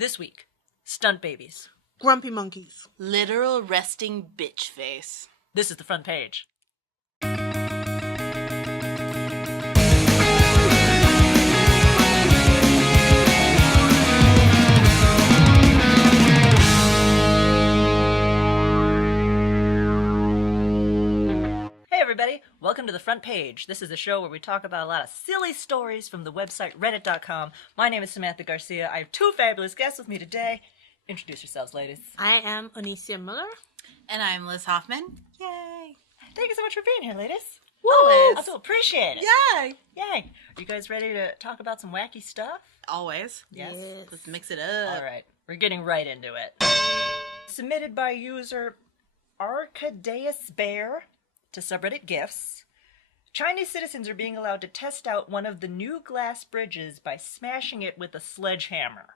This week, stunt babies. Grumpy monkeys. Literal resting bitch face. This is the front page. Hey everybody, welcome to the front page. This is the show where we talk about a lot of silly stories from the website reddit.com. My name is Samantha Garcia. I have two fabulous guests with me today. Introduce yourselves, ladies. I am Onicia Muller. And I'm Liz Hoffman. Yay. Thank you so much for being here, ladies. Always. I so appreciate it. Yay. Yay. Are you guys ready to talk about some wacky stuff? Always. Yes. Let's mix it up. All right, we're getting right into it. Submitted by user Arcadeus Bear to subreddit GIFs. Chinese citizens are being allowed to test out one of the new glass bridges by smashing it with a sledgehammer.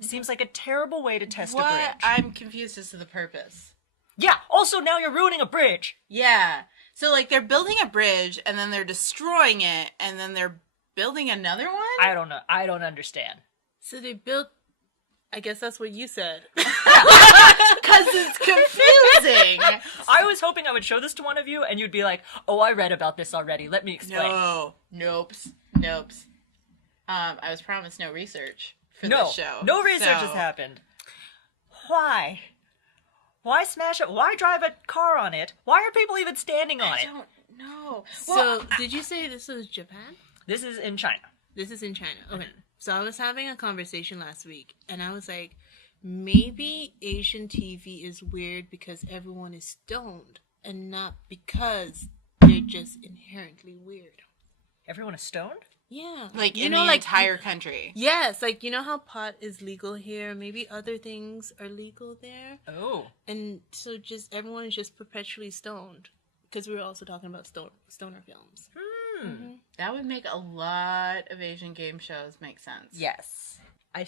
Seems like a terrible way to test a bridge. I'm confused as to the purpose. Yeah, also now you're ruining a bridge. Yeah. So, like, they're building a bridge, and then they're destroying it, and then they're building another one? I don't know. I don't understand. So they built, I guess that's what you said. Because it's confusing. I was hoping I would show this to one of you, and you'd be like, oh, I read about this already. Let me explain. No. Nopes. I was promised no research for No, this show. no research has happened. Why? Why smash it? Why drive a car on it? Why are people even standing on I it? don't know. So, did you say this was Japan? This is in China. This is in China. Okay. So I was having a conversation last week, and I was like, maybe Asian TV is weird because everyone is stoned, and not because they're just inherently weird. Everyone is stoned? Yeah. Like, you in know, the like, entire country. Yes, like, you know how pot is legal here? Maybe other things are legal there? Oh. And so just everyone is just perpetually stoned. Because we were also talking about stoner films. That would make a lot of Asian game shows make sense. Yes. I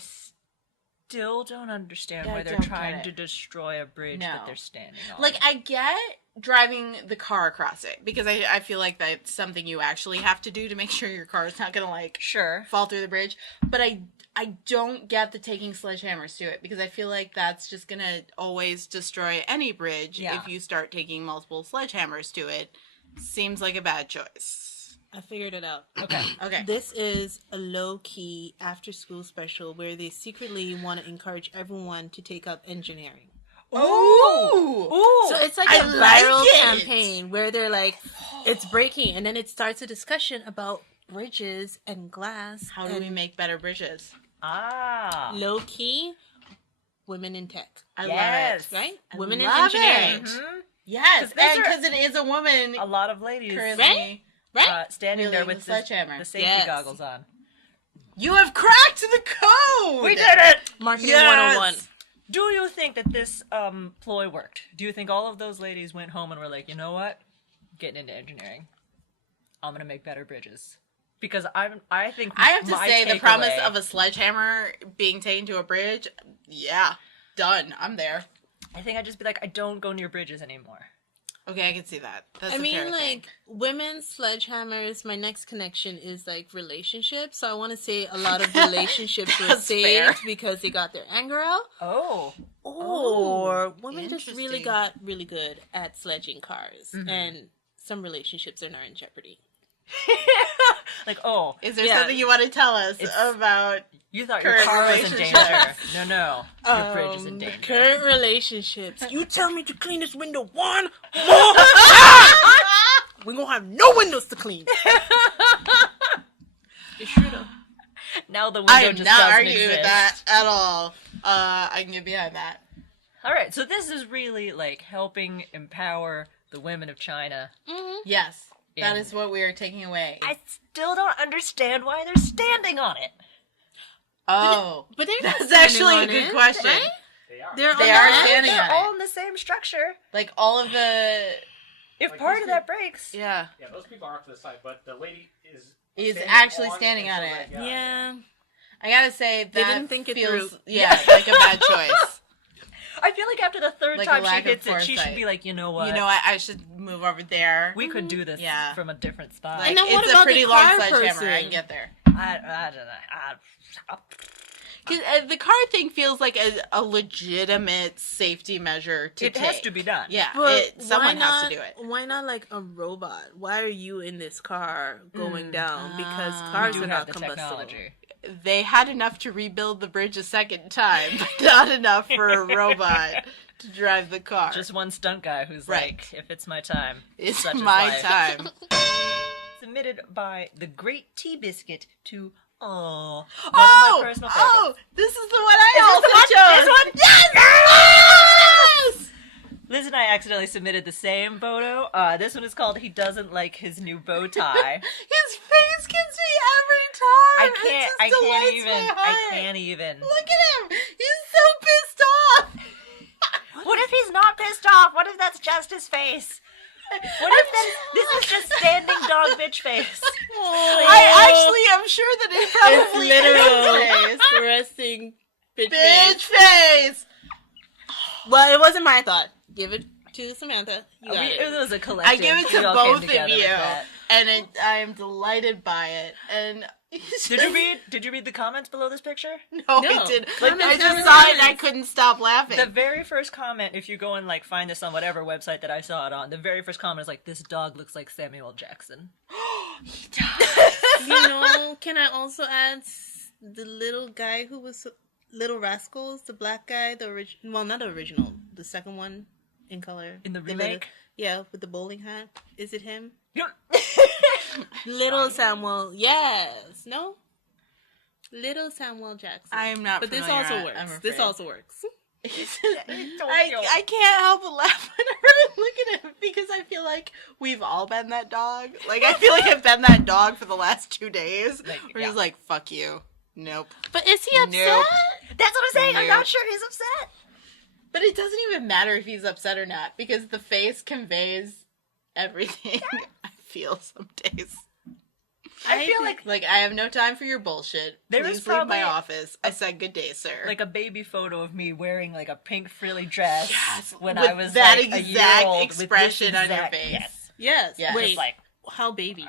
still don't understand why they're don't trying get to it. destroy a bridge No. that they're standing on. Like, I get driving the car across it, because I feel like that's something you actually have to do to make sure your car is not going to, like, sure. fall through the bridge. But I don't get the taking sledgehammers to it, because I feel like that's just going to always destroy any bridge if you start taking multiple sledgehammers to it. Seems like a bad choice. I figured it out. Okay. This is a low-key after-school special where they secretly want to encourage everyone to take up engineering. Ooh! Ooh! So it's like I a viral like it. campaign where they're like, it's breaking, and then it starts a discussion about bridges and glass. How do we make better bridges? Ah. Low-key, women in tech, I Yes. love it. right? I Women in love engineering. it. Mhm. Yes, 'Cause those because it is a woman A lot of ladies currently. Right? standing there Wielding with the sledgehammer. the safety Yes. goggles on. You have cracked the code! We did it! Marketing Yes! 101. Do you think that this ploy worked? Do you think all of those ladies went home and were like, you know what? Getting into engineering. I'm gonna make better bridges. Because I think I have to my say, the takeaway- promise of a sledgehammer being taken to a bridge, yeah, done. I'm there. I think I'd just be like, I don't go near bridges anymore. Okay, I can see that. That's I a fair mean, thing. like, women's sledgehammers, my next connection is, like, relationships. So I want to say a lot of relationships were That's saved fair. because they got their anger out. Oh. Or women just really interesting. got really good at sledging cars. Mm-hmm. And some relationships are now in jeopardy. Like, oh, Is there yeah. something you want to tell us about... you thought your Current car was in danger. relationships. No. Your bridge is in The danger. current relationships. You tell me to clean this window one more we're gonna have no windows to clean. It's true though. Now the window I am just not doesn't arguing exist. with that at all. I can get behind that. Alright, so this is really, like, helping empower the women of China. Yes, that Yeah. is what we are taking away. I still don't understand why they're standing on it. Oh, But they're not that's standing actually a on good it, question. right? They are. They're They on are the edge. standing They're on all it. in the same structure. Like, all of the... If Like, part these of that breaks, Yeah. Yeah, those people are off to the side, but the lady is Actually standing on and it. so, like, Yeah. I gotta say, that They didn't think it feels, through. Yeah, like a bad choice. I feel like after the third Like a time she lack of hits it, she should foresight. be like, you know what? You know what? I should move over there. We could do this Yeah. from a different spot. Like, And then what it's a about pretty the long car sledgehammer. I person? can get there. I don't know. The car thing feels like a legitimate safety measure to take. It has to be done. Yeah, But someone has to do it. Why not like a robot? Why are you in this car going down? Because We cars do are have not the combustible. technology. They had enough to rebuild the bridge a second time, but not enough for a robot to drive the car. Just one stunt guy who's Right. like, if it's my time, It's such is my life. time. Submitted by the Great Tea Biscuit to one Oh, of my personal favorites. oh, this is the one I also chose. Yes! Liz and I accidentally submitted the same photo. This one is called "He Doesn't Like His New Bow Tie." His face gets me every time. I It can't. just I can't delights even. my I heart. can't even. Look at him. He's so pissed off. What if he's not pissed off? What if that's just his face? What if this is just standing dog bitch face? I actually am sure that it probably It's is his literal resting bitch bitch face. face. Well, it wasn't my thought. Give it to Samantha. You got It it. was a collective. I give it We to all came both together of with you, that. and I am delighted by it. And Did you read the comments below this picture? No, No. I did. Like, I there's just no saw it and I comments. couldn't stop laughing. The very first comment, if you go and like find this on whatever website that I saw it on, the very first comment is like, "This dog looks like Samuel Jackson." He does. You know, can I also add the little guy who was Little Rascals, the black guy, well, not the original, the second one in color. In the little- remake? yeah, with the bowling hat. Is it him? Yep. Little Samuel, yes. No? Little Samuel Jackson. I am not But this familiar, also I'm works. afraid. This also works. I can't help but laugh whenever I look at him because I feel like we've all been that dog. Like, I feel like I've been that dog for the last 2 days. Like, Where yeah. he's like, fuck you. Nope. But is he upset? Nope. That's what I'm saying. I'm Nope. not sure he's upset. But it doesn't even matter if he's upset or not because the face conveys everything I feel some days. I feel Like, I have no time for your bullshit. There Please is leave probably my office. I said good day, sir. like a baby photo of me wearing like a pink frilly dress when With I was that like a year exact old with this expression on your exact- face. Yes. Yes. Yeah, Wait, Just like how baby?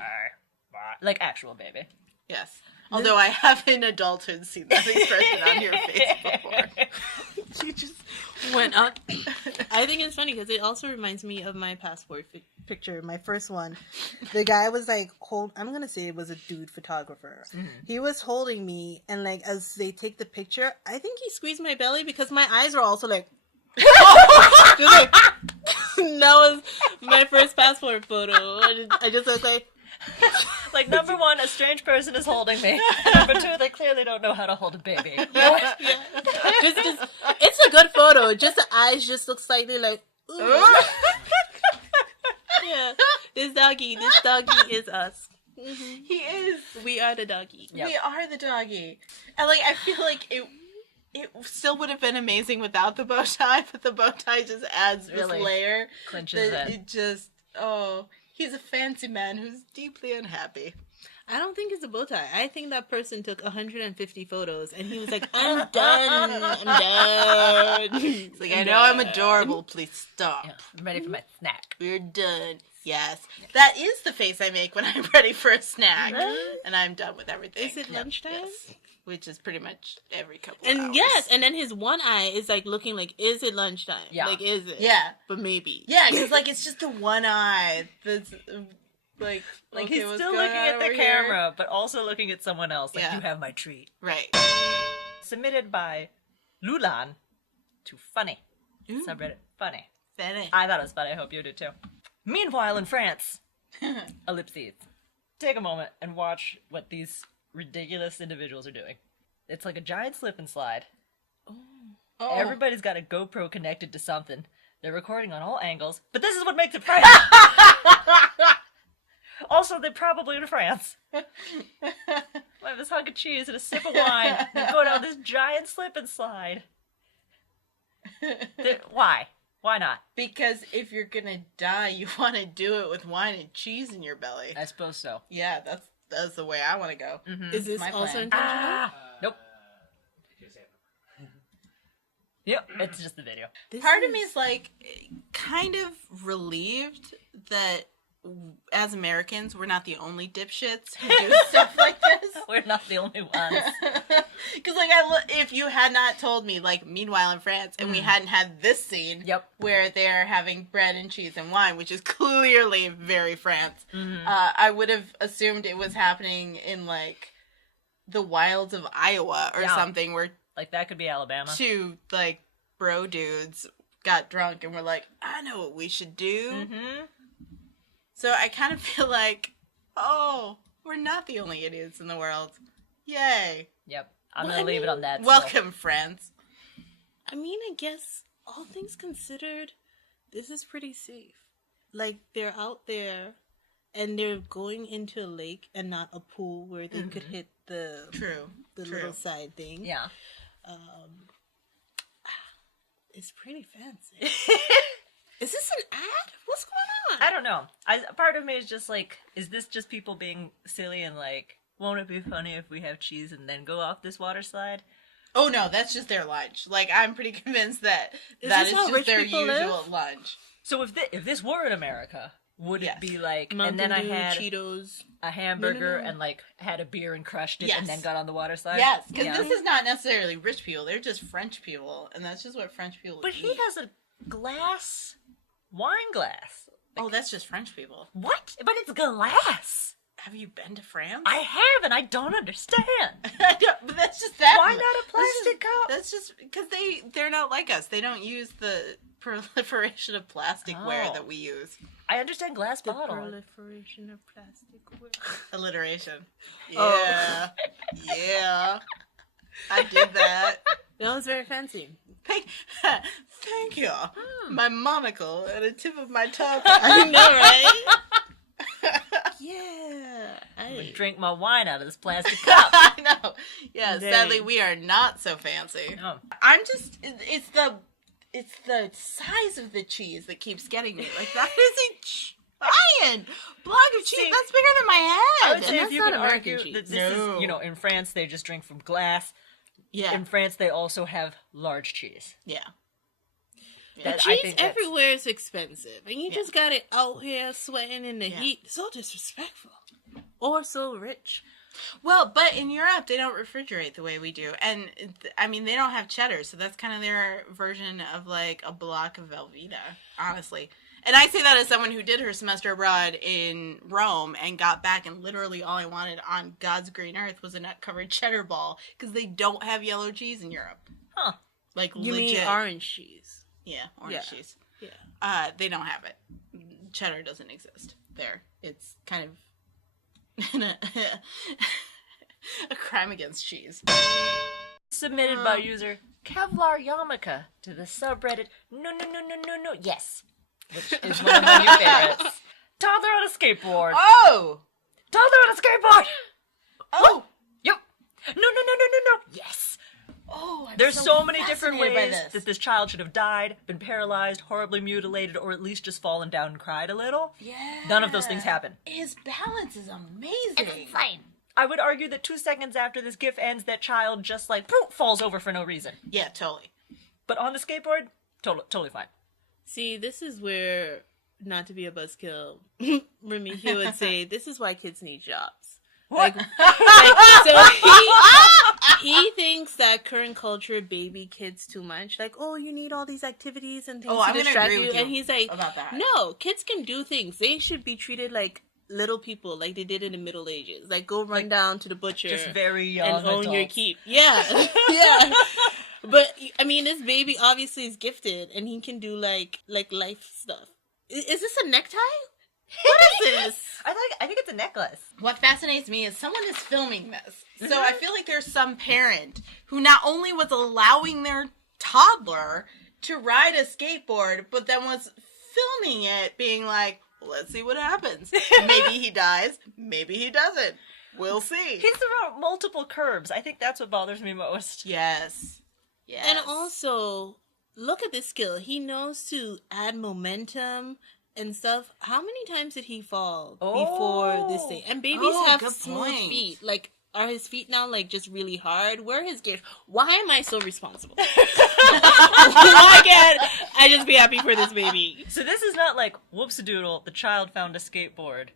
like actual baby. Yes. Although I have in adulthood seen that expression on your face before. You just went up. I think it's funny because it also reminds me of my passport picture, my first one. The guy was like, I'm going to say it was a dude photographer. Mm-hmm. He was holding me, and like, as they take the picture, I think he squeezed my belly because my eyes were also like, just like that was my first passport photo. I just was like, Like, number one, a strange person is holding me. Number two, they clearly don't know how to hold a baby. yeah. Just, it's a good photo. Just the eyes just look slightly like, ooh. Yeah, this doggy is us. Mm-hmm. He is. We are the doggy. Yep. We are the doggy. And like, I feel like it still would have been amazing without the bow tie, but the bow tie just adds this Really layer. clinches that it. It just, he's a fancy man who's deeply unhappy. I don't think it's a bow tie. I think that person took 150 photos and he was like, I'm done. I'm done. He's like, I know I'm adorable. Please stop. Yeah, I'm ready for my snack. We're done. Yes. That is the face I make when I'm ready for a snack. And I'm done with everything. Is it lunchtime? Yes. Which is pretty much every couple And hours. yes, and then his one eye is like looking like, is it lunchtime? Yeah. Like, is it? Yeah. But maybe. Yeah, because like it's just the one eye that's like Like, okay, he's what's still going looking on at the over camera, but also looking at someone else. Like, Yeah. you have my treat. here? Right. Submitted by Lulan to Funny. Subreddit Funny. Funny. I thought it was funny. I hope you did too. Meanwhile, in France, ellipses. Take a moment and watch what these ridiculous individuals are doing. It's like a giant slip and slide. Oh. Everybody's got a GoPro connected to something. They're recording on all angles, but this is what makes it French. Also, they're probably in France. Like this hunk of cheese and a sip of wine, and go down this giant slip and slide. Why? Why not? Because if you're gonna die, you want to do it with wine and cheese in your belly. I suppose so. Yeah, that's the way I want to go. Is this My also plan. intentional? Nope. Yep, it's just the video. This Part of is- me is like kind of relieved that as Americans, we're not the only dipshits who do stuff like this. We're not the only ones. Because, like, if you had not told me, like, meanwhile in France, and we hadn't had this scene where they're having bread and cheese and wine, which is clearly very France, I would have assumed it was happening in, like, the wilds of Iowa or something, where... Like, that could be Alabama. Two, like, bro dudes got drunk and were like, I know what we should do. Mm-hmm. So I kind of feel like, oh, we're not the only idiots in the world. Yay. Yep. I'm going to leave it on that. Welcome, friends. I mean, I guess, all things considered, this is pretty safe. Like, they're out there, and they're going into a lake and not a pool where they could hit the little side thing. Yeah. It's pretty fancy. Is this an ad? What's going on? I don't know. Part of me is just like, is this just people being silly and like, won't it be funny if we have cheese and then go off this water slide? Oh no, that's just their lunch. Like, I'm pretty convinced that is just their usual lunch. So if this were in America, would it be like, Mountain and then Dew, I had Cheetos, a hamburger and like had a beer and crushed it and then got on the water slide? Yes, because this is not necessarily rich people. They're just French people, and that's just what French people But eat. he has a wine glass. Oh, that's just French people. What? But it's glass. Have you been to France? I have, and I don't understand. But that's just that. Why not a plastic cup? That's just because they're not like us. They don't use the proliferation of plasticware that we use. I understand glass the bottle. proliferation of plasticware. Alliteration. Yeah. Yeah. I did that. That was very fancy. Thank you. My monocle and a tip of my tongue. I know, right? Yeah. I would drink my wine out of this plastic cup. I know. Yeah, Dang. sadly we are not so fancy. No. I'm just it's the size of the cheese that keeps getting me. Like, that is a giant block of cheese. See, that's bigger than my I head. would say And if you that's could not argue American that cheese. this No. is, in France they just drink from glass. Yeah. In France they also have large cheese. Yeah. The I cheese think that's- everywhere is expensive, and you just got it out here sweating in the heat. So disrespectful, or so rich. Well, but in Europe, they don't refrigerate the way we do. And, I mean, they don't have cheddar, so that's kind of their version of, like, a block of Velveeta, honestly. And I say that as someone who did her semester abroad in Rome and got back, and literally all I wanted on God's green earth was a nut-covered cheddar ball, because they don't have yellow cheese in Europe. Huh. Like, You legit. mean orange cheese? Yeah, orange cheese. Yeah. They don't have it. Cheddar doesn't exist there. It's kind of a crime against cheese. Submitted by user Kevlar Yamaka to the subreddit no yes, which is one of my new favorites. Toddler on a skateboard. Oh! Toddler on a skateboard. Oh! Yep. No yes. Oh, I'm There's so many fascinated different by ways this. that this child should have died, been paralyzed, horribly mutilated, or at least just fallen down and cried a little. Yeah. None of those things happen. His balance is amazing. I would argue that 2 seconds after this gif ends, that child just like poof, falls over for no reason. Yeah, totally. But on the skateboard, totally fine. See, this is where, not to be a buzzkill, Remy, he would say, this is why kids need jobs. What? So he thinks that current culture baby kids too much. Like, oh, you need all these activities and things Oh, I'm to gonna distract agree you. with you And he's like, about that. no, kids can do things. They should be treated like little people, like they did in the Middle Ages. Like, go run down to the butcher. Just very young and own your adults. keep. Yeah. Yeah. But, I mean, this baby obviously is gifted, and he can do, like life stuff. Is this a necktie? What is this? I think it's a necklace. What fascinates me is someone is filming this. So I feel like there's some parent who not only was allowing their toddler to ride a skateboard, but then was filming it, being like, let's see what happens. Maybe he dies. Maybe he doesn't. We'll see. He's around multiple curbs. I think that's what bothers me most. Yes. Yes. And also, look at this skill. He knows to add momentum and stuff. How many times did he fall before this thing? And babies have good smooth point. feet. Like, are his feet now, like, just really hard? Where are his gifts? Why am I so responsible? Why can't I just be happy for this baby? So this is not like, whoops-a-doodle, the child found a skateboard.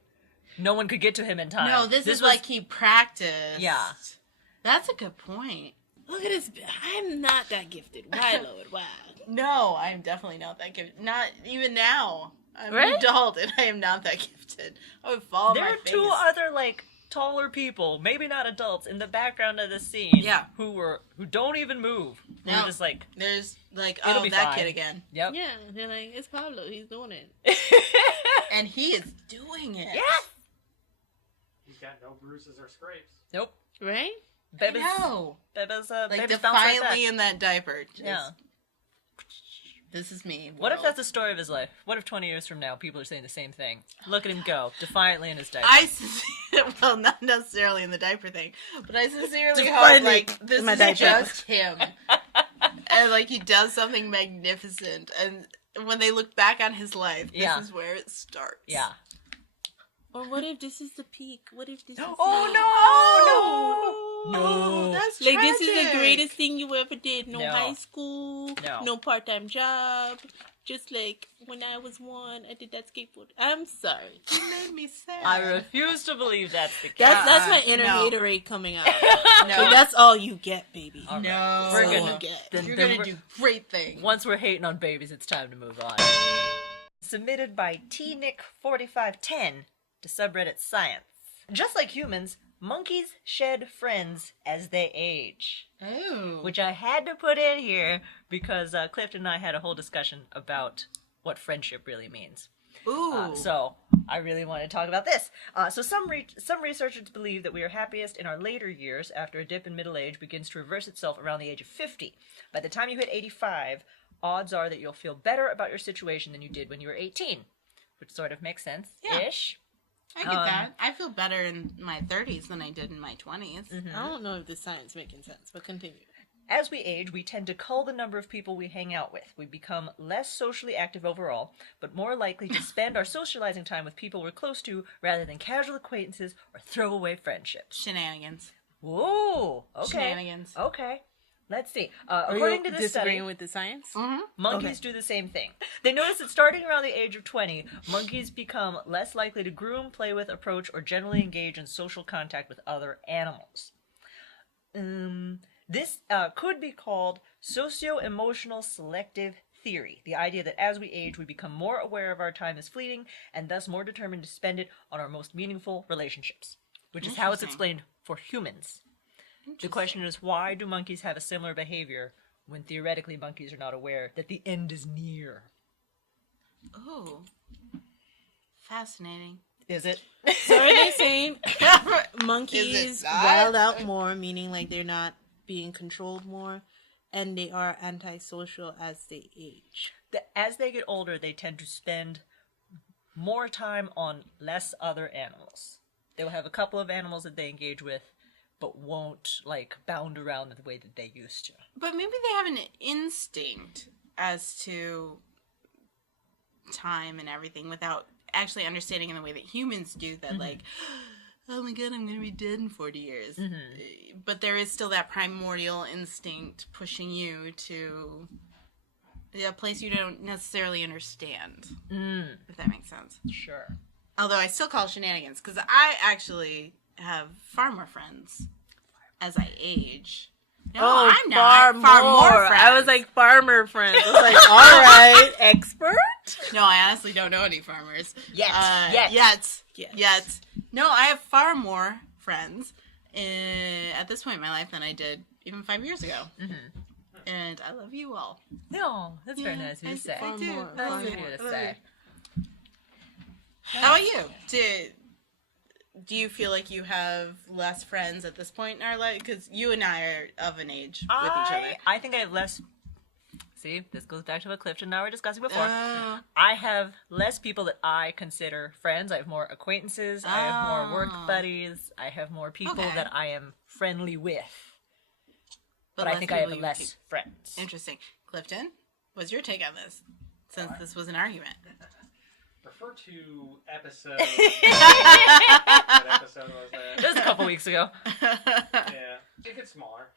no one could get to him in time. No, this is like he practiced. Yeah. That's a good point. Look at this. I'm not that gifted. Why, Lord? Why? No, I'm definitely not that gifted. Not even now. I'm Right? an adult and I am not that gifted. I would fall on There my are face. two other, like, taller people, maybe not adults, in the background of the scene. Yeah. Who don't even move. Who No. are just like, There's like, It'll oh, be that fine. kid again. yep. Yeah, they're like, it's Pablo. He's doing it. And he is doing it. Yes! He's got no bruises or scrapes. Nope. Right? Bebe's, No. Bebe's, Like Bebe's bounced right back. defiantly in that diaper. Just, Yeah. This is me. What if world. that's the story of his life? What if 20 years from now people are saying the same thing? Look at him go, defiantly in his diaper. well, not necessarily in the diaper thing, but I sincerely hope Defiantly like this in my is diaper. just him, and like he does something magnificent, and when they look back on his life, this Yeah. is where it starts. Yeah. Or what if this is the peak? What if this is Oh, no! Oh, that's like tragic. this is the greatest thing you ever did. No, No. high school, No. part-time job. Just like when I was 1, I did that skateboard. I'm sorry. You made me sad. I refuse to believe that's the case. That's my inner no. haterade coming out. No. So that's all you get, baby. All right. No. We're That's all gonna you get. Then- You're then gonna we're- do great things. Once we're hating on babies, it's time to move on. Submitted by tnick4510 to subreddit science. Just like humans, monkeys shed friends as they age. Oh. Which I had to put in here because Clifton and I had a whole discussion about what friendship really means. Ooh. So I really want to talk about this. So some researchers believe that we are happiest in our later years after a dip in middle age begins to reverse itself around the age of 50. By the time you hit 85, odds are that you'll feel better about your situation than you did when you were 18, which sort of makes sense-ish. I get that. I feel better in my 30s than I did in my 20s. I don't know if the science making sense, but continue. As we age, we tend to cull the number of people we hang out with. We become less socially active overall, but more likely to spend our socializing time with people we're close to rather than casual acquaintances or throwaway friendships. Shenanigans. Whoa, okay. Shenanigans. Okay. Let's see. Are According you to this study, disagreeing with the science? monkeys do the same thing. They notice that starting around the age of 20, monkeys become less likely to groom, play with, approach, or generally engage in social contact with other animals. This could be called socio-emotional selective theory, the idea that as we age, we become more aware of our time is fleeting and thus more determined to spend it on our most meaningful relationships, which is how it's explained for humans. The question is, why do monkeys have a similar behavior when theoretically monkeys are not aware that the end is near? Ooh. Fascinating. Is it? So are they saying Is monkeys it not? wild out more, meaning like they're not being controlled more, and they are antisocial as they age? As they get older, they tend to spend more time on less other animals. They will have a couple of animals that they engage with, but won't, like, bound around the way that they used to. But maybe they have an instinct as to time and everything without actually understanding in the way that humans do that, like, oh my god, I'm going to be dead in 40 years. But there is still that primordial instinct pushing you to a place you don't necessarily understand, if that makes sense. Sure. Although I still call it shenanigans, because I actually have far more friends as I age. No, I'm not. Far more friends. I was like, farmer friends. I was like, all right, expert? No, I honestly don't know any farmers. Yet. Yet. No, I have far more friends at this point in my life than I did even 5 years ago. And I love you all. No, that's very nice of you to say. I do. Nice of you to say. How about you? Do you feel like you have less friends at this point in our life? Because you and I are of an age with each other. I think I have less... See, this goes back to what Clifton and I were discussing before. Oh. I have less people that I consider friends. I have more acquaintances. I have more work buddies. I have more people Okay. that I am friendly with. But I think I have people you less keep- friends. Interesting. Clifton, what's your take on this? Since this was an argument. Refer to episode. What episode was that? Just a couple weeks ago. Yeah, it gets smaller.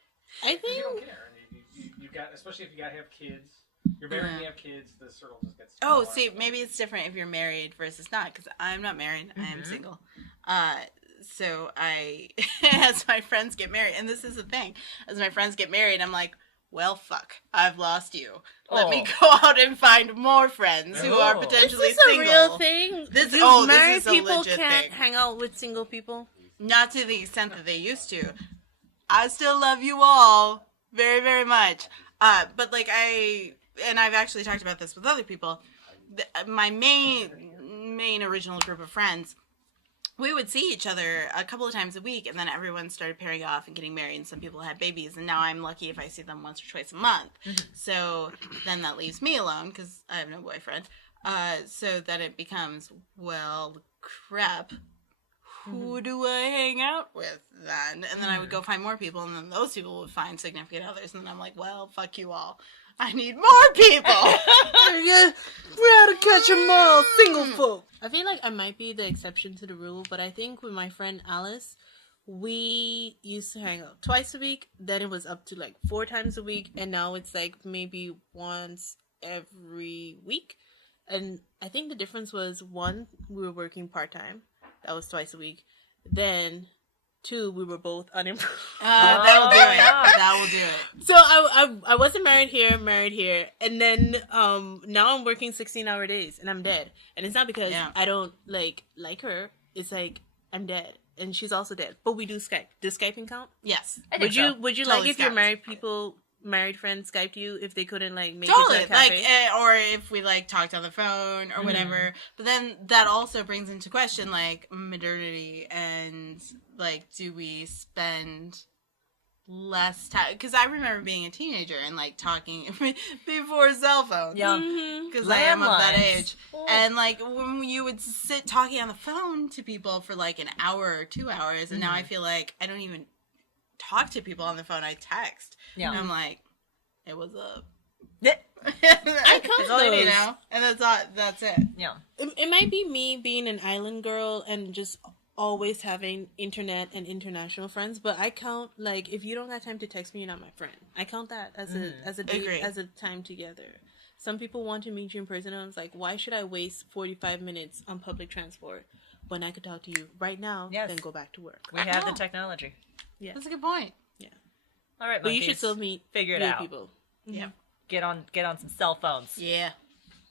I 'Cause you think don't care. And you got, especially if you got to have kids. You're married and you have kids, the circle just gets Oh, smaller. see, maybe it's different if you're married versus not, because I'm not married. I am single. So I, as my friends get married, and this is the thing, as my friends get married, I'm like, well, fuck, I've lost you. Let me go out and find more friends who are potentially Is this single. a real thing? This Married is a people legit can't thing. hang out with single people? Not to the extent that they used to. I still love you all very, very much. But like I've actually talked about this with other people. My main original group of friends, we would see each other a couple of times a week, and then everyone started pairing off and getting married, and some people had babies, and now I'm lucky if I see them once or twice a month. So then that leaves me alone, because I have no boyfriend. So then it becomes, well, crap. Who do I hang out with then? And then I would go find more people, and then those people would find significant others, and then I'm like, well, fuck you all. I need more people. We're out to catch 'em all, single folk. I feel like I might be the exception to the rule, but I think with my friend Alice, we used to hang out twice a week. Then it was up to like 4 times a week, and now it's like maybe once every week. And I think the difference was 1, we were working part-time. That was twice a week. Then 2, we were both unemployed. That will do it. That will do it. So I wasn't married here, and then now I'm working 16-hour days, and I'm dead. And it's not because I don't like her. It's like I'm dead, and she's also dead. But we do Skype. Does Skyping count? Yes. Would you Totally like if your Skype. married friends Skyped you if they couldn't like make Totally, it to a cafe? like, or if we like talked on the phone or whatever. But then that also brings into question like modernity and like, do we spend less time? Because I remember being a teenager and like talking before cell phones. Yeah. Because I am of that Landlines. age. And like when you would sit talking on the phone to people for like an hour or 2 hours, and now I feel like I don't even talk to people on the phone. I text. Yeah. And I'm like, hey, what's up? I count That's all you those. need. You know? And that's it. Yeah. It might be me being an island girl and just always having internet and international friends, but I count, like, if you don't got time to text me, you're not my friend. I count that as a date, Agreed. as a time together. Some people want to meet you in person, and I was like, why should I waste 45 minutes on public transport when I could talk to you right now, Yes. then go back to work? We have the technology. Yeah. That's a good point. All right, But monkeys. you should still meet Figure it real out. people. Yeah. Get on some cell phones. Yeah.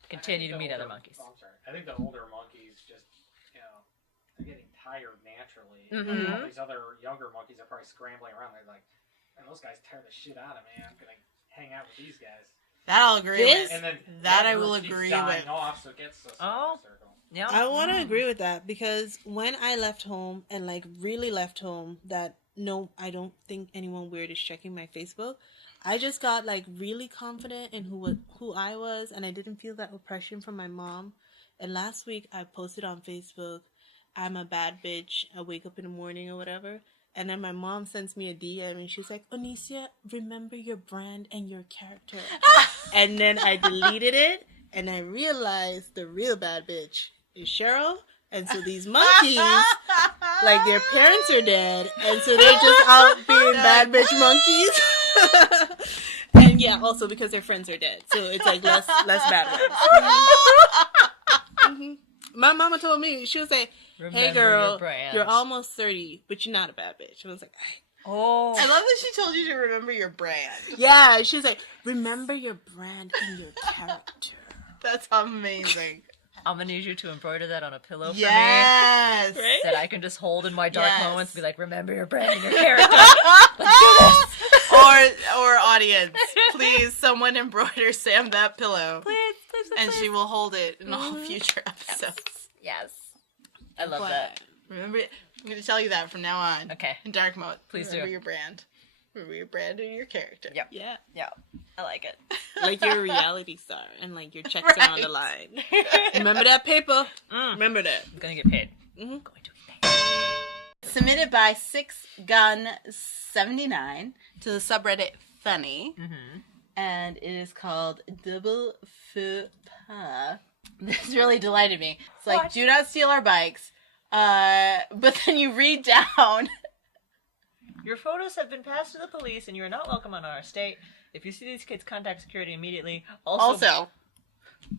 Continue to I think meet the other older- monkeys. Oh, I'm sorry. I think the older monkeys just, they're getting tired naturally. Mhm. All these other younger monkeys are probably scrambling around. They're like, man, those guys tear the shit out of me. I'm gonna hang out with these guys. That I'll agree This- with. And then That that I will group keeps agree dying with. off, so it gets us Oh. in a circle. Yeah. I want to agree with that, because when I left home and like really left home, that no, I don't think anyone weird is checking my Facebook. I just got like really confident in who I was, and I didn't feel that oppression from my mom. And last week I posted on Facebook, I'm a bad bitch. I wake up in the morning or whatever. And then my mom sends me a DM and she's like, Onicia, remember your brand and your character. And then I deleted it and I realized the real bad bitch is Cheryl. And so these monkeys, like, their parents are dead, and so they're just out being bad bitch monkeys. And yeah, also because their friends are dead, so it's like less bad ones. My mama told me, she was like, "Hey Remember girl, your brand." you're almost 30, but you're not a bad bitch." I was like, Oh. I love that she told you to remember your brand. "Yeah." She's like, "Remember your brand and your character." That's amazing. I'm gonna need you to embroider that on a pillow for Yes. me. Right? That I can just hold in my dark Yes. moments and be like, remember your brand and your character. Let's do this. Or audience, please, someone embroider Sam that pillow. Please, And she will hold it in all future episodes. Yes. I love that. Remember, I'm going to tell you that from now on. Okay. In dark mode. Please Remember do. your brand. Remember your brand and your character. Yep. Yeah. Yeah. I like it. Like you're a reality star and like your checks are on the line. Remember that paper? Remember that. I'm gonna get paid. Mm-hmm. Going to get paid. Submitted by 6gun79 to the subreddit Funny. And it is called Double Faux Pas. This really delighted me. It's like, What? do not steal our bikes. But then you read down. Your photos have been passed to the police and you are not welcome on our estate. If you see these kids, contact security immediately. Also,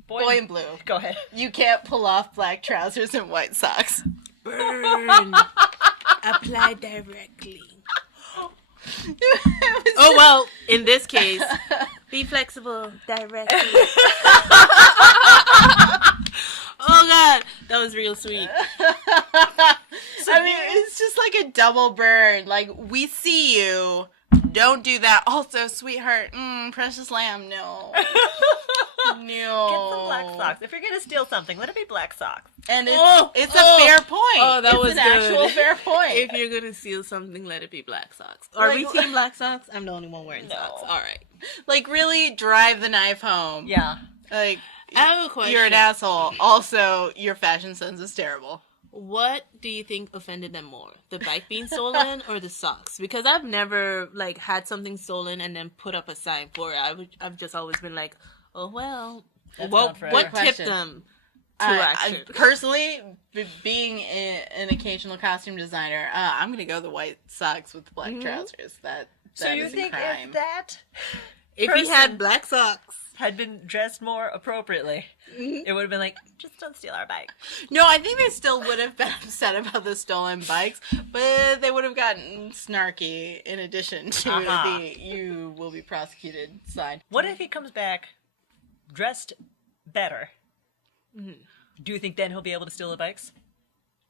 boy in blue. Go ahead. You can't pull off black trousers and white socks. Burn. Apply directly. Oh, well, in this case, be flexible directly. Oh, God. That was real sweet. I mean, it's just like a double burn. Like, we see you. Don't do that. Also, sweetheart, precious lamb, no. No. Get some black socks. If you're gonna steal something, let it be black socks. And it's a fair point. Oh, that was an actual fair point. If you're gonna steal something, let it be black socks. Are we team black socks? I'm the only one wearing socks. All right. Like, really drive the knife home. Yeah. Like, I have a question. you're an asshole. Also, your fashion sense is terrible. What do you think offended them more? The bike being stolen or the socks? Because I've never, like, had something stolen and then put up a sign for it. I've just always been like, oh, well, what tipped them to action? Personally, being an occasional costume designer, I'm going to go the white socks with the black trousers. That So you is a think crime. if that If he had black socks. had been dressed more appropriately, it would have been like, just don't steal our bike. No, I think they still would have been upset about the stolen bikes, but they would have gotten snarky in addition to the "you will be prosecuted" sign. What if he comes back dressed better? Do you think then he'll be able to steal the bikes?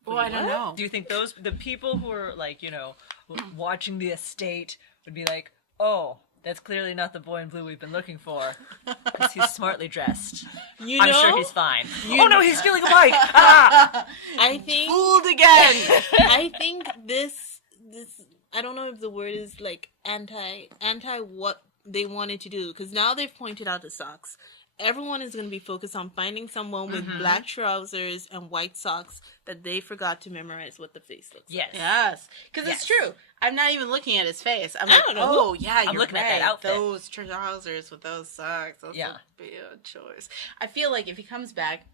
Well, I don't know. Do you think the people who are like, watching the estate would be like, oh, that's clearly not the boy in blue we've been looking for, because he's smartly dressed. I'm sure he's fine. Oh no, he's stealing a bike! Ah! I think Fooled again. I think this I don't know if the word is like anti what they wanted to do, because now they've pointed out the socks. Everyone is going to be focused on finding someone with black trousers and white socks that they forgot to memorize what the face looks like. Yes, because it's true. I'm not even looking at his face. I'm like, don't know. oh yeah, you're looking right. at that outfit. Those trousers with those socks. That's a bad choice. I feel like if he comes back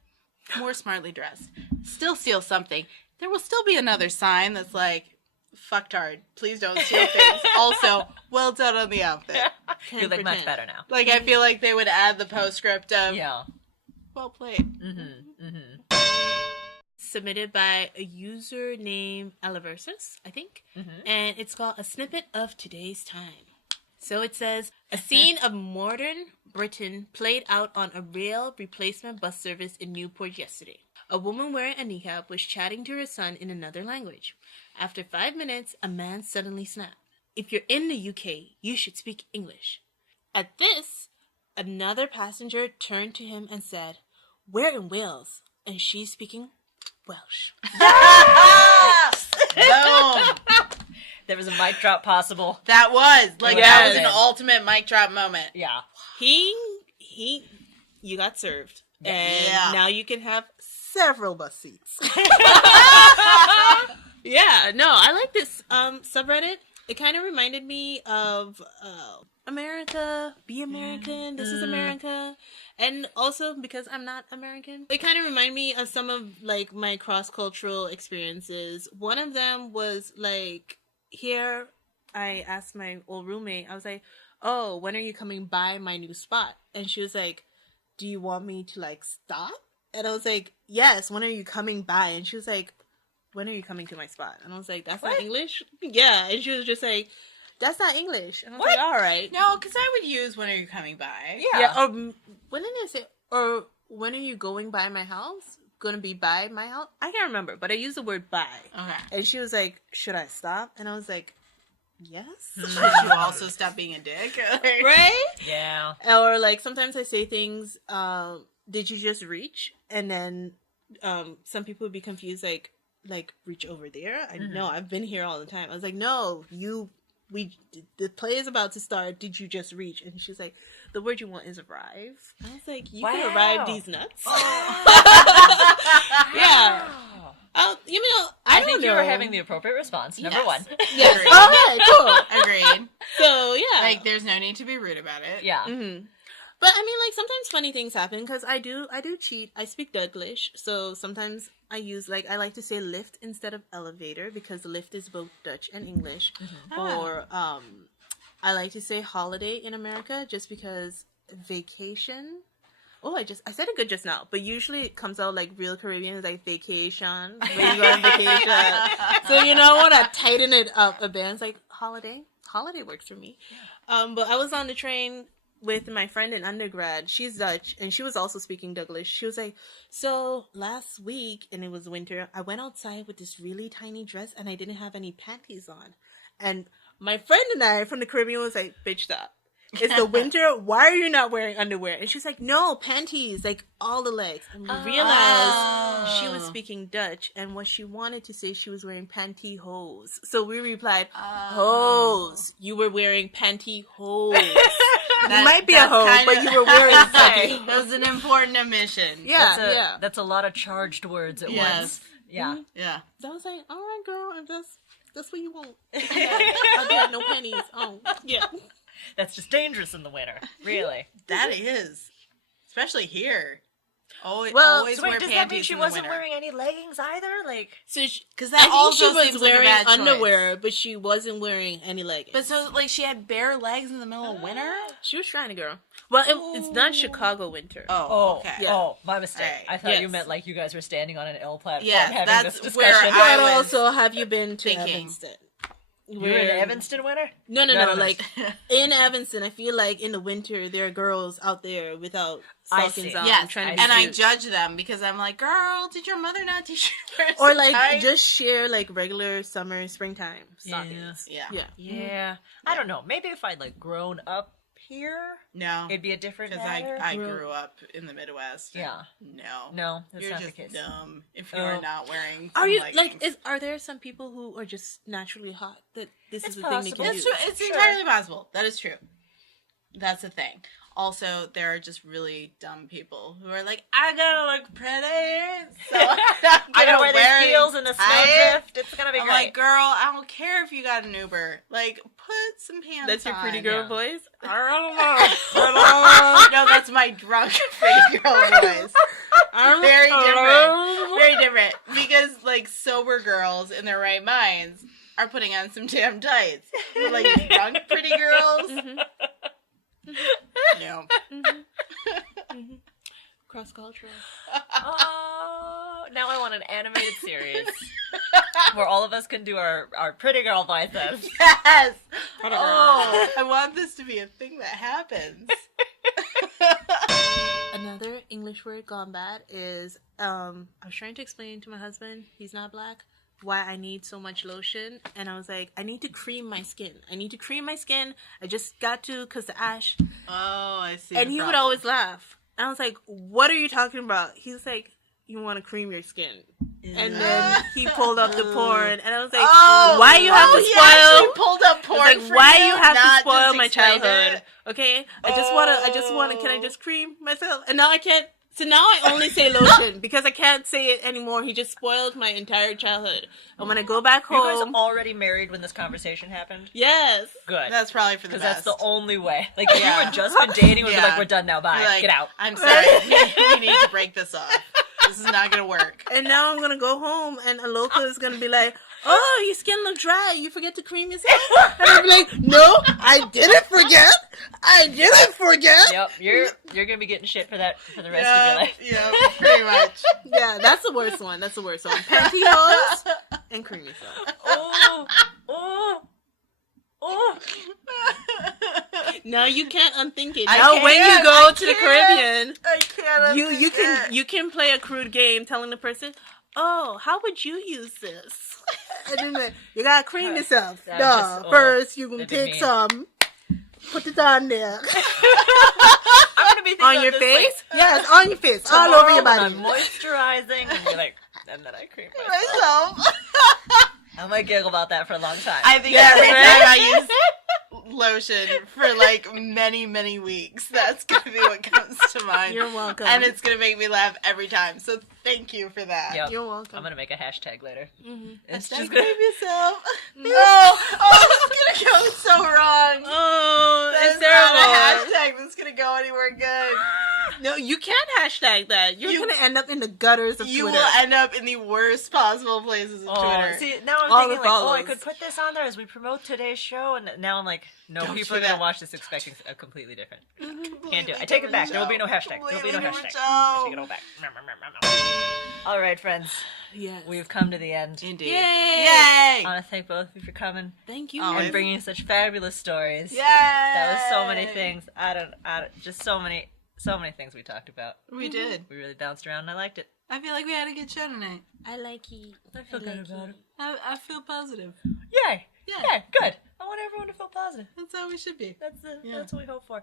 more smartly dressed, still steal something, there will still be another sign that's like, fucktard, please don't steal things. Also, well done on the outfit. You look much better now. Like, I feel like they would add the postscript of, well played. Submitted by a user named Alaversus, I think. And it's called A Snippet of Today's Time. So it says, a scene of modern Britain played out on a rail replacement bus service in Newport yesterday. A woman wearing a niqab was chatting to her son in another language. After 5 minutes, a man suddenly snapped, "If you're in the UK, you should speak English." At this, another passenger turned to him and said, "We're in Wales, and she's speaking Welsh." Boom. There was a mic drop possible. That was. Like, that was an ultimate mic drop moment. Yeah. You got served. And now you can have several bus seats. Yeah, no, I like this subreddit. It kind of reminded me of America, Be American, This is America. And also, because I'm not American, it kind of reminded me of some of, like, my cross-cultural experiences. One of them was, like, here, I asked my old roommate, I was like, oh, when are you coming by my new spot? And she was like, do you want me to, like, stop? And I was like, yes, when are you coming by? And she was like, when are you coming to my spot? And I was like, that's not English? Yeah. And she was just like, that's not English. And I was like, all right. No, because I would use, when are you coming by? Yeah. Or when did I say, or when are you going by my house? Gonna be by my house? I can't remember, but I used the word by. Okay. And she was like, should I stop? And I was like, yes. Should you also stop being a dick? Right? Yeah. Or, like, sometimes I say things, did you just reach? And then some people would be confused, like reach over there? I know, I've been here all the time. I was like, no, the play is about to start. Did you just reach? And she's like, the word you want is arrive. I was like, you can arrive these nuts. Yeah. I think you were having the appropriate response. Number one. Yes. Okay, cool. Agreed. So, yeah. Like, there's no need to be rude about it. Yeah. Mm-hmm. But, I mean, like, sometimes funny things happen, because I do cheat. I speak Douglas, so sometimes I use, like, I like to say lift instead of elevator, because lift is both Dutch and English. Or, I like to say holiday in America just because vacation. Oh, I said it good just now, but usually it comes out like real Caribbean, it's like vacation. When you go on vacation. So, I want to tighten it up a bit. It's like holiday. Holiday works for me. But I was on the train with my friend in undergrad. She's Dutch, and she was also speaking Douglas. She was like, so last week, and it was winter, I went outside with this really tiny dress, and I didn't have any panties on. And my friend and I from the Caribbean was like, bitch, stop. It's the winter. Why are you not wearing underwear? And she's like, no, panties, like all the legs. And we realized she was speaking Dutch, and what she wanted to say, she was wearing pantyhose. So we replied, hose. You were wearing pantyhose. You might be a hoe, but you were wearing pantyhose. That was an important omission. Yeah, That's a lot of charged words at once. Yeah. Mm-hmm. Yeah. So I was like, all right, girl, if that's what you want. I'll do have no panties. Oh, yeah. That's just dangerous in the winter, really. That is. Especially here. Always so wear wait, does that mean panties she in the wasn't winter. wearing any leggings either? Like, so because that also she was seems wearing like a bad underwear, choice. but she wasn't wearing any leggings. But so, like, she had bare legs in the middle of winter? She was trying to, girl. Well, it's not Chicago winter. Oh, okay. Yeah. Oh, my mistake. Right. I thought you Yes. meant like you guys were standing on an L platform Yes, having that's this where discussion. I But was also, have you been to thinking. Evanston? You were in Evanston winter? No. No. Like, in Evanston, I feel like in the winter, there are girls out there without stockings on. Yes, trying to and be I cute. judge them because I'm like, girl, did your mother not teach you? Or, like, just share, like, regular summer, springtime stockings. Yeah. Yeah. I don't know. Maybe if I'd like grown up here, No. it'd be a different Because matter. I grew up in the Midwest. and Yeah. No, that's You're not just the case. dumb if you're not wearing Are you, leggings. like, are there some people who are just naturally hot that this It's is the thing they possible. can It's do? true. It's entirely possible. That is true. That's the thing. Also, there are just really dumb people who are like, I gotta look pretty, so I'm not I gonna know where wear these heels in the tight. snowdrift. It's gonna be I'm great. like, girl, I don't care if you got an Uber. Like, put some pants That's your pretty on. girl yeah. voice? No, that's my drunk pretty girl voice. Very different. Very different. Because, like, sober girls in their right minds are putting on some damn tights. But, like, drunk pretty girls? No. Cross-cultural. Oh, now I want an animated series where all of us can do our pretty girl voices. Yes! Oh, I want this to be a thing that happens. Another English word gone bad is, I was trying to explain to my husband, he's not black, why I need so much lotion. And I was like, I need to cream my skin. I just got to because the ash. Oh, I see. And he would always laugh. And I was like, what are you talking about? He was like, you want to cream your skin. And then he pulled up the porn. And I was like, why you have to spoil? He pulled up porn. Like, for why you you have to not spoil just my explain childhood? it? Okay, I just wanna. Can I just cream myself? And now I can't. So now I only say lotion because I can't say it anymore. He just spoiled my entire childhood. And when I go back You guys home, already married when this conversation happened? yes, Good. That's probably for the Because best. that's the only way. Like, if you had just been dating, we'd be like, we're done now, bye. You're like, Get out. I'm sorry. we need to break this off. This is not going to work. and now I'm gonna go home, and a local is gonna be like, "Oh, your skin look dry. You forget to cream yourself." And I'll be like, "No, I didn't forget. Yep, you're gonna be getting shit for that for the rest of your life. Yeah, pretty much. Yeah, that's the worst one. Pantyhose and cream yourself. Oh. Now you can't unthink it. I Now when you can't, go I to the can't. Caribbean, I can't. you can play a crude game telling the person, "Oh, how would you use this?" And then you gotta cream yourself. That No, just- first you gonna that'd be take mean. some, put it on there I'm gonna be thinking on of your this, face. like, Yes, on your face, all over your tomorrow body. when I'm moisturizing, and you're like, and then I cream myself. Myself. I might giggle about that for a long time. I think Yeah, every right? time I use lotion for like many, many weeks, that's going to be what comes to mind. You're welcome. And it's going to make me laugh every time. So thank you for that. Yep. You're welcome. I'm gonna make a hashtag later. Mm-hmm. It's Just just gonna. cream yourself. Oh, it's going to go so wrong. Oh, That's it's not a terrible. hashtag that's going to go anywhere good. No, you can't hashtag that. You're going to end up in the gutters of You Twitter. will end up in the worst possible places of Twitter. See, now I'm All thinking the like, follows. I could put this on there as we promote today's show, and now I'm like, no, Don't people are do going to that. watch this expecting a completely different. Can't do it. I take it back. There will be no hashtag. There will be no hashtag. I take it all back. All right, friends. Yes. We've come to the end. Indeed. Yay! Yay! I want to thank both of you for coming Thank you. Always. and bringing such fabulous stories. Yay! That was so many things. I don't, just so many things we talked about. We did. We really bounced around and I liked it. I feel like we had a good show tonight. I like it. I feel good about it. I feel positive. Yay! Yeah. Yeah, good. I want everyone to feel positive. That's how we should be. That's what we hope for.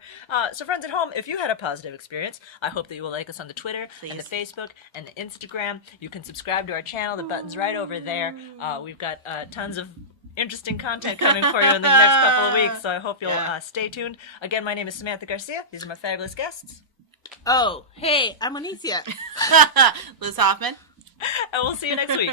So friends at home, if you had a positive experience, I hope that you will like us on the Twitter and the Facebook and the Instagram. You can subscribe to our channel. The button's right over there. We've got tons of interesting content coming for you in the next couple of weeks, so I hope you'll stay tuned. Again, my name is Samantha Garcia. These are my fabulous guests. Oh, hey, I'm Onicia. Liz Hoffman. And we'll see you next week.